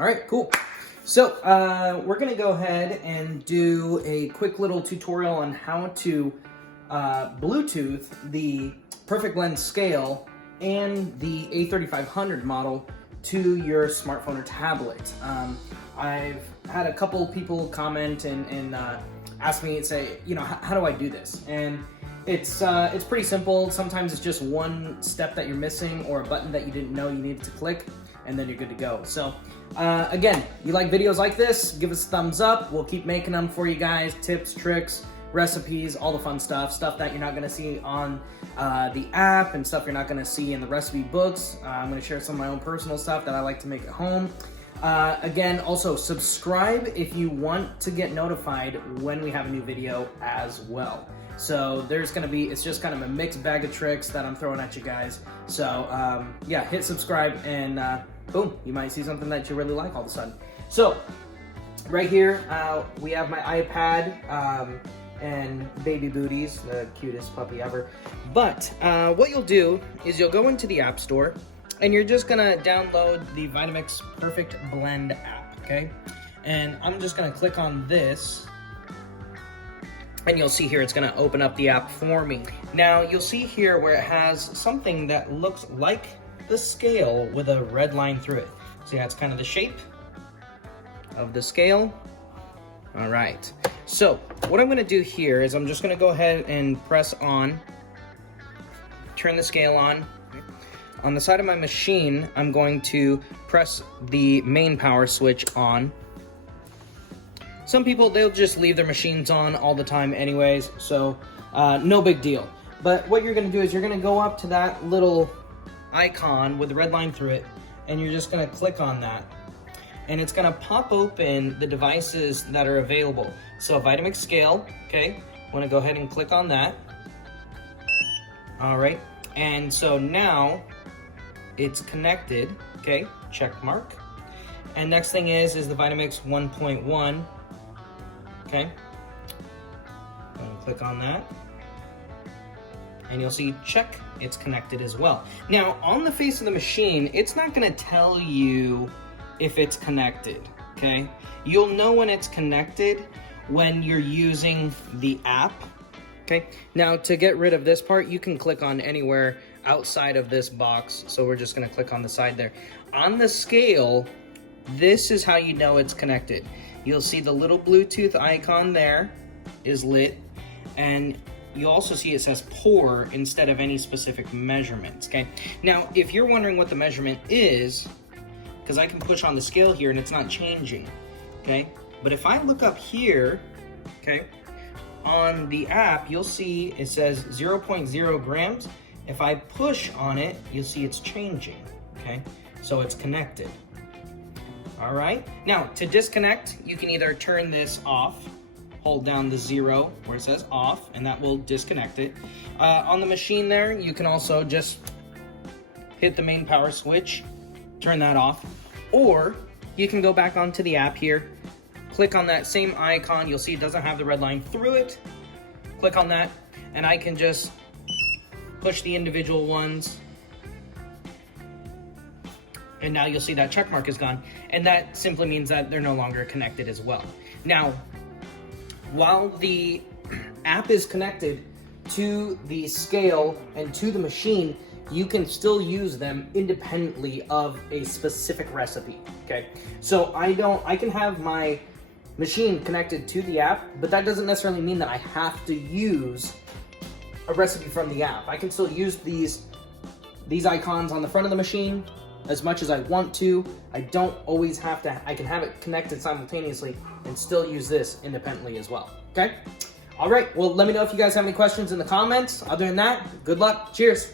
All right, cool. So we're gonna go ahead and do a quick little tutorial on how to Bluetooth the Perfect Blend scale and the A3500 model to your smartphone or tablet. I've had a couple people comment and ask me and say, you know, how do I do this? And it's pretty simple. Sometimes it's just one step that you're missing or a button that you didn't know you needed to click, and then you're good to go. So again, you like videos like this, give us a thumbs up. We'll keep making them for you guys. Tips, tricks, recipes, all the fun stuff that you're not gonna see on the app and stuff you're not gonna see in the recipe books. I'm gonna share some of my own personal stuff that I like to make at home. Again, also subscribe if you want to get notified when we have a new video as well. So there's gonna be, it's just kind of a mixed bag of tricks that I'm throwing at you guys. So yeah, hit subscribe and boom, you might see something that you really like all of a sudden. So right here, we have my iPad and baby booties, the cutest puppy ever. But what you'll do is you'll go into the App Store and you're just gonna download the Vitamix Perfect Blend app, okay? And I'm just gonna click on this, and you'll see here it's gonna open up the app for me. Now you'll see here where it has something that looks like the scale with a red line through it. See how it's kind of the shape of the scale? All right, so what I'm gonna do here is I'm just gonna go ahead and press on, turn the scale on. On the side of my machine, I'm going to press the main power switch on. Some people, they'll just leave their machines on all the time anyways, so no big deal. But what you're gonna do is you're gonna go up to that little icon with the red line through it, and you're just gonna click on that. And it's gonna pop open the devices that are available. So Vitamix scale, okay? Wanna go ahead and click on that. All right, and so now it's connected, okay? Check mark. And next thing is the Vitamix 1.1, okay? I'm gonna click on that. And you'll see check, it's connected as well. Now, on the face of the machine, it's not gonna tell you if it's connected, okay? You'll know when it's connected when you're using the app, okay? Now, to get rid of this part, you can click on anywhere outside of this box, so we're just gonna click on the side there. On the scale, this is how you know it's connected. You'll see the little Bluetooth icon there is lit, and you also see it says pour instead of any specific measurements, okay? Now, if you're wondering what the measurement is, because I can push on the scale here and it's not changing, okay? But if I look up here, okay, on the app, you'll see it says 0.0 grams. If I push on it, you'll see it's changing, okay? So it's connected. All right, now to disconnect, you can either turn this off, hold down the 0 where it says off, and that will disconnect it. On the machine there, you can also just hit the main power switch, turn that off, or you can go back onto the app here, click on that same icon, you'll see it doesn't have the red line through it, click on that, and I can just push the individual ones, and now you'll see that check mark is gone, and that simply means that they're no longer connected as well. Now, while the app is connected to the scale and to the machine, you can still use them independently of a specific recipe, okay? So I can have my machine connected to the app, but that doesn't necessarily mean that I have to use a recipe from the app. I can still use these icons on the front of the machine as much as I want to. I don't always have to, I can have it connected simultaneously and still use this independently as well, okay? All right, well, let me know if you guys have any questions in the comments. Other than that, good luck, cheers.